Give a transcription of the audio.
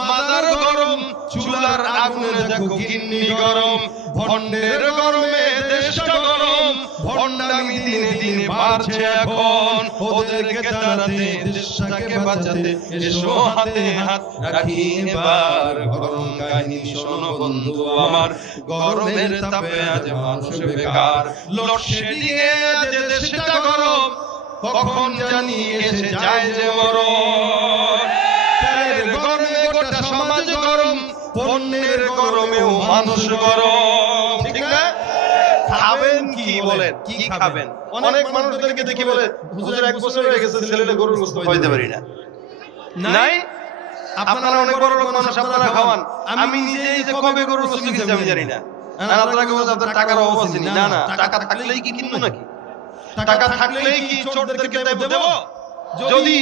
মাজার গরম, চুলার আগুনে দেখো গিন্নি গরম। ভণ্ডের গরমে দেশটা গরম, ভণ্ডামি দিনে দিনে বাড়ছে এখন। ওদেরকে তাড়াতে, দেশটাকে বাঁচাতে, এসো হাতে হাত রাখি এবার। গরম কাহিনী শোনো বন্ধু আমার, গরমের তাপে আজ মানুষ বেকার। লোডশেডিং এ আজ দেশটা গরম, কখন জানি এসে যায় যে মরণ। তেলের গরমে গোটা সমাজ গরম, পণ্যের গরমেও মানুষ গরম। ঠিক না? খাবেন কি বলেন, কি খাবেন? অনেক মানুষদেরকে দেখি বলে, হুজুর 1 বছর হয়ে গেছে ছেলেটা গরুর গোশত খাওয়াইতে পারি না। নাই? আপনারা অনেক বড় লোক মানুষ, আপনারা খাওয়ান। আমি নিজেই যে কবে গরুর গোশত কিনছি আমি জানি না। আর আপনারা বলেন আপনার টাকার অভাব আছে। না না, টাকা থাকলেই কি কিনবো নাকি? টাকা থাকলেই কি চোরদেরকে দেব? যদি